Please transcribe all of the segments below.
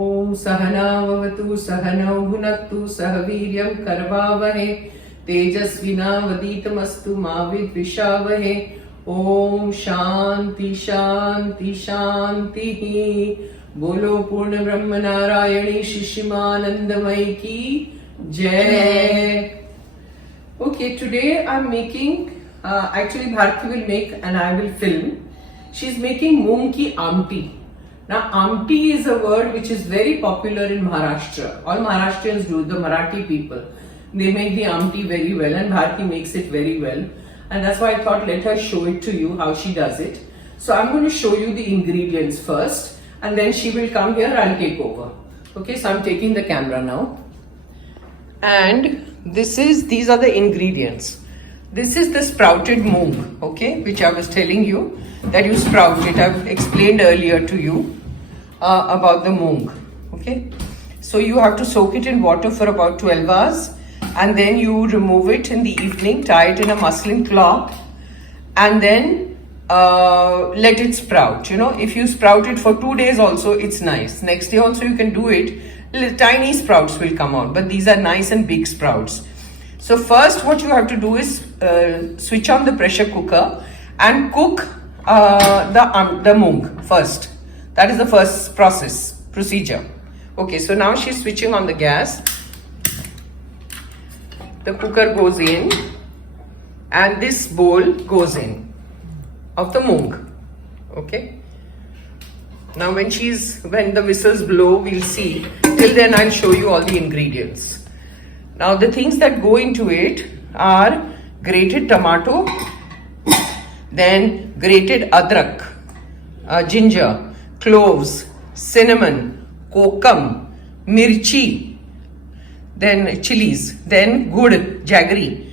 ओम सहनाववतु सहनौ भुनक्तु सह वीर्यं करवावहे तेजस्विनावधीतमस्तु मा विद्विषावहे। ओम शांति शांति शांति। बोलो पूर्ण ब्रह्म नारायणी शिशिमानंदमयी की जय। Okay, today I'm making, actually Bharti will make and I will film. She's making Mung ki Aamti. Now, Aamti is a word which is very popular in Maharashtra. All Maharashtrians do, the Marathi people. They make the Aamti very well and Bharti makes it very well. And that's why I thought let her show it to you how she does it. So I'm going to show you the ingredients first and then she will come here, I'll take over. Okay, so I'm taking the camera now. And these are the ingredients. This is the sprouted moong, okay, which I was telling you that you sprout it. I've explained earlier to you about the moong, okay. So you have to soak it in water for about 12 hours and then you remove it in the evening, tie it in a muslin cloth and then let it sprout. You know, if you sprout it for 2 days also, it's nice. Next day also you can do it. Little tiny sprouts will come out, but these are nice and big sprouts. So first what you have to do is switch on the pressure cooker and cook the moong first. That is the first procedure. Okay, so now she's switching on the gas. The cooker goes in and this bowl goes in of the moong. Okay. Now when the whistles blow, we'll see. Till then I'll show you all the ingredients. Now the things that go into it are grated tomato, then grated adrak, ginger, cloves, cinnamon, kokam, mirchi, then chillies, then gud, jaggery,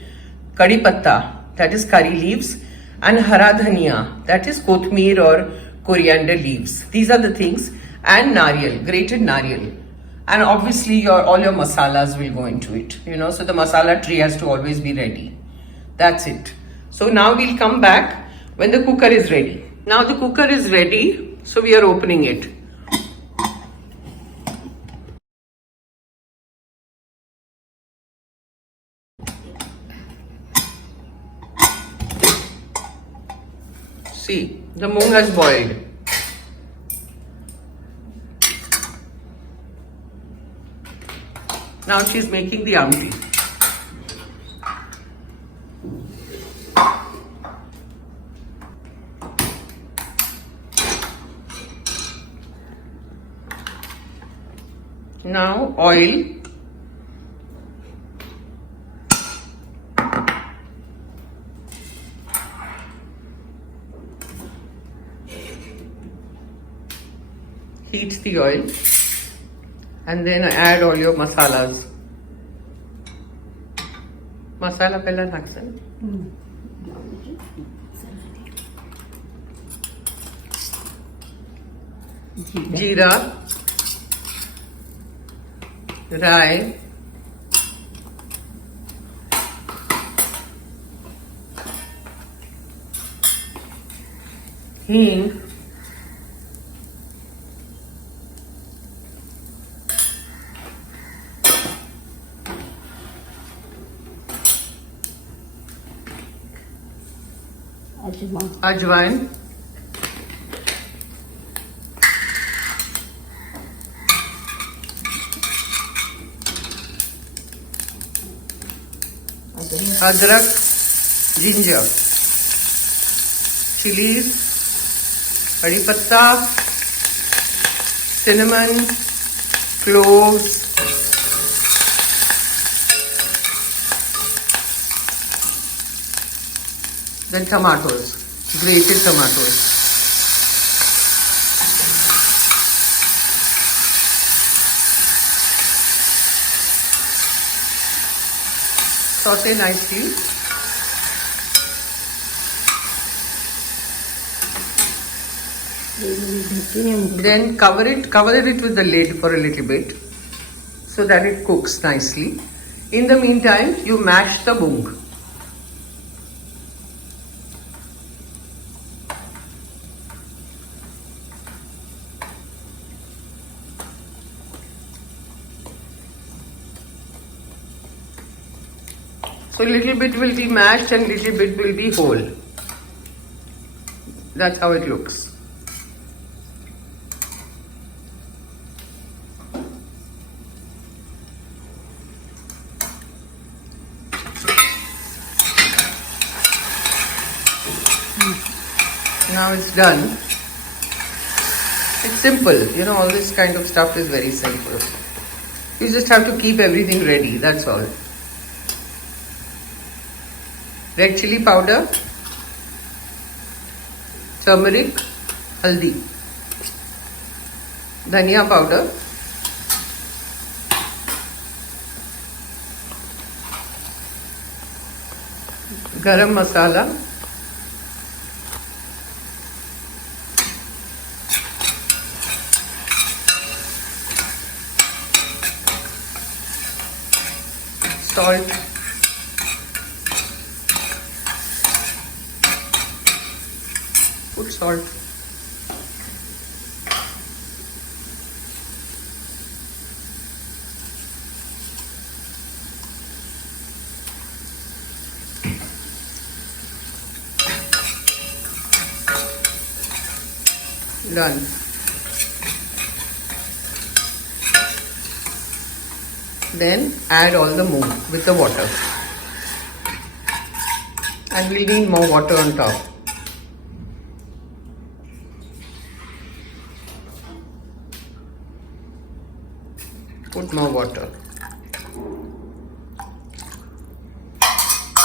kadi patta, that is curry leaves, and hara dhania, that is kothmeer or coriander leaves. These are the things, and nariyal, grated nariyal. And obviously all your masalas will go into it, you know, so the masala tray has to always be ready. That's it. So now we'll come back when the cooker is ready. Now the cooker is ready, so we are opening it. See, the moong has boiled. Now she's making the aamti. Now oil. Heat the oil and then add all your masalas. Masala pehla naksan. Jeera, rai, hing, ajwain, adrak, ginger, chillies, kadi patta, cinnamon, cloves, then tomatoes, grated tomatoes. Saute nicely. Then cover it with the lid for a little bit so that it cooks nicely. In the meantime, you mash the moong. So little bit will be mashed and little bit will be whole. That's how it looks. Now it's done. It's simple, you know, all this kind of stuff is very simple. You just have to keep everything ready, that's all. Red chilli powder, turmeric, haldi, dhania powder, garam masala, salt, put salt, done. Then add all the moong with the water, and we'll need more water on top. Put more water.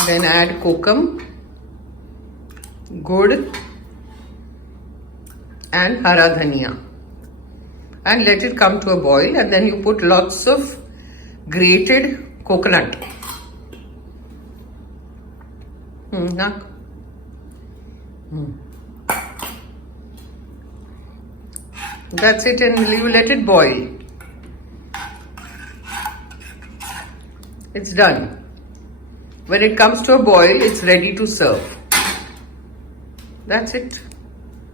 Then add kokam, good, and hara dhania, and let it come to a boil, and then you put lots of grated coconut. That's it, and you let it boil. It's done. When it comes to a boil, it's ready to serve. That's it.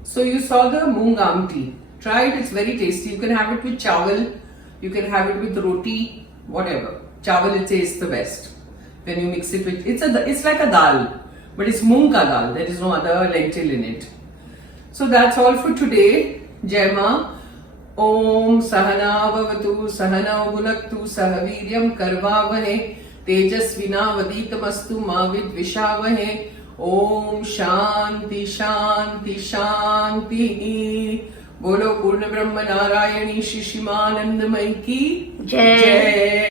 So you saw the Mung Aamti. Try it, it's very tasty. You can have it with chawal, you can have it with roti, whatever. Chawal, it tastes the best. When you mix it with, it's like a dal, but it's moong ka dal. There is no other lentil in it. So that's all for today. Jai Ma. Om Sahana Bhavatu Sahana Bhunaktu Sahaviryam Karvavahe Tejasvina Vaditamastu Mavid Vishavahe. Om Shanti Shanti Shanti. Bolo Purna Brahma Narayani Shishimanandamai ki Jai.